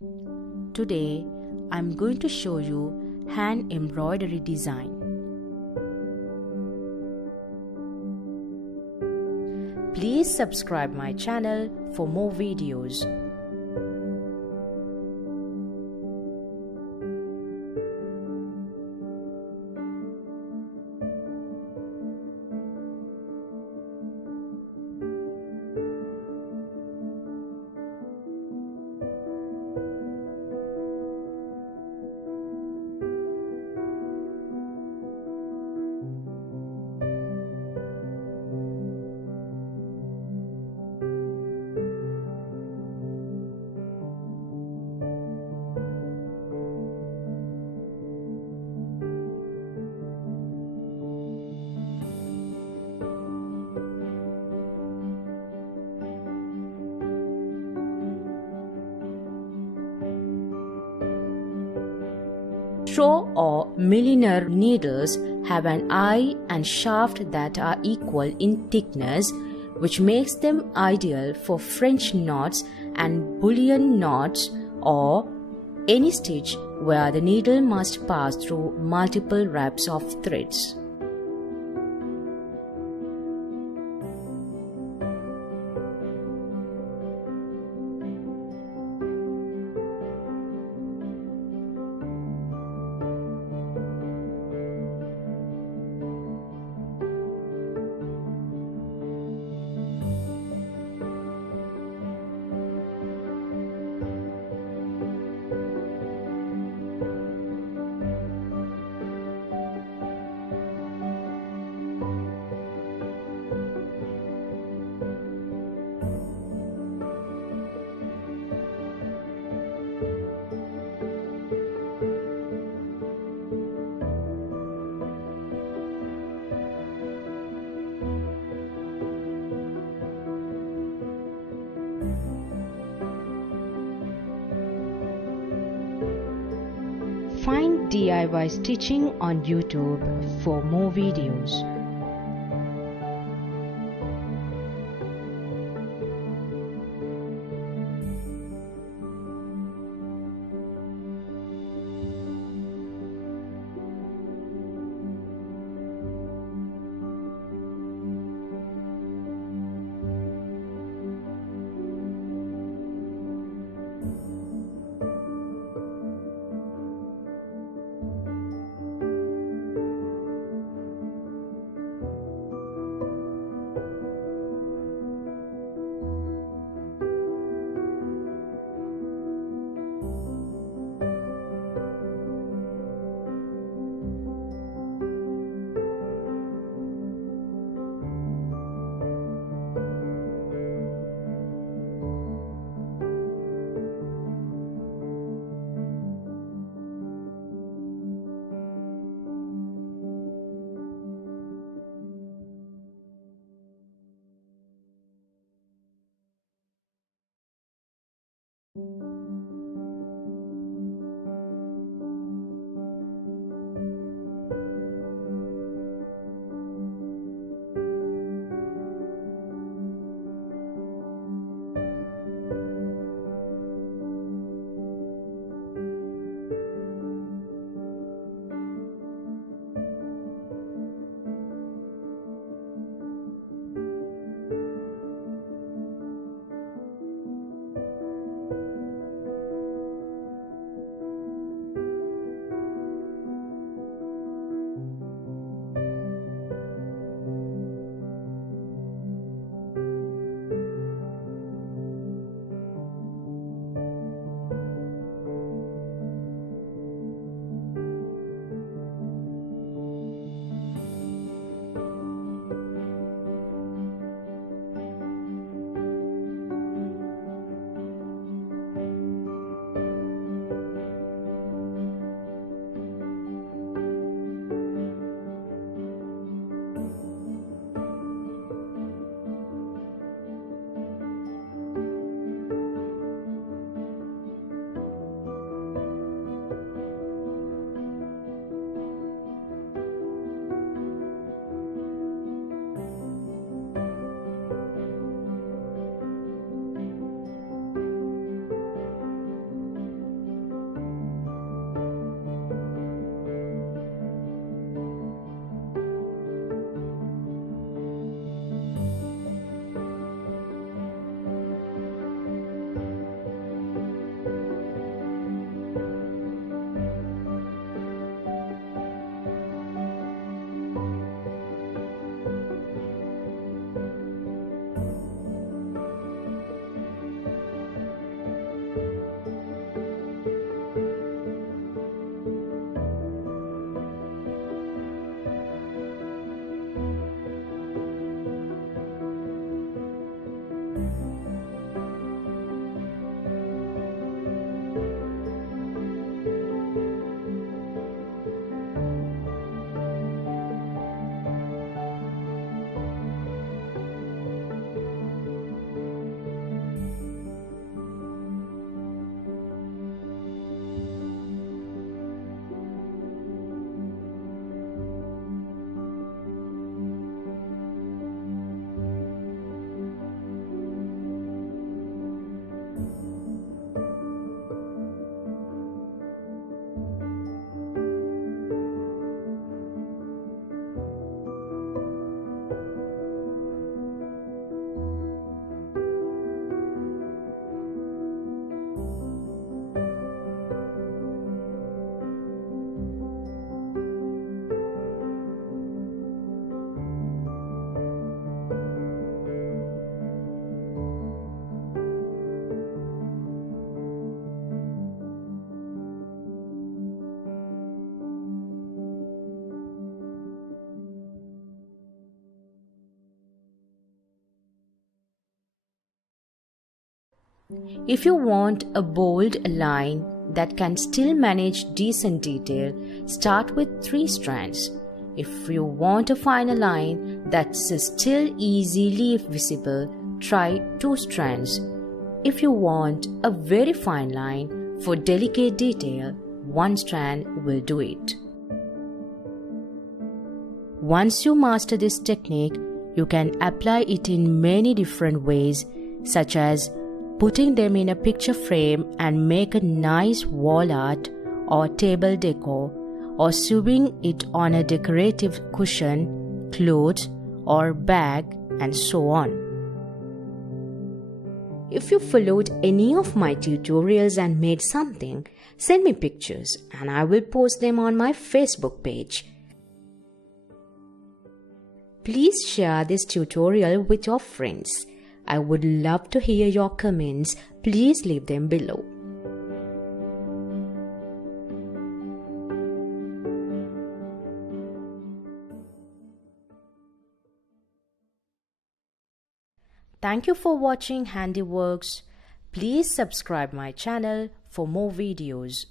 Today, I'm going to show you hand embroidery design. Please subscribe my channel for more videos. Straw or milliner needles have an eye and shaft that are equal in thickness, which makes them ideal for French knots and bullion knots or any stitch where the needle must pass through multiple wraps of threads. Find DIY stitching on YouTube for more videos. If you want a bold line that can still manage decent detail, start with 3 strands. If you want a finer line that's still easily visible, try 2 strands. If you want a very fine line for delicate detail, 1 strand will do it. Once you master this technique, you can apply it in many different ways, such as putting them in a picture frame and make a nice wall art or table decor, or sewing it on a decorative cushion, clothes, or bag, and so on. If you followed any of my tutorials and made something, send me pictures and I will post them on my Facebook page. Please share this tutorial with your friends. I would love to hear your comments. Please leave them below. Thank you for watching Handiworks. Please subscribe my channel for more videos.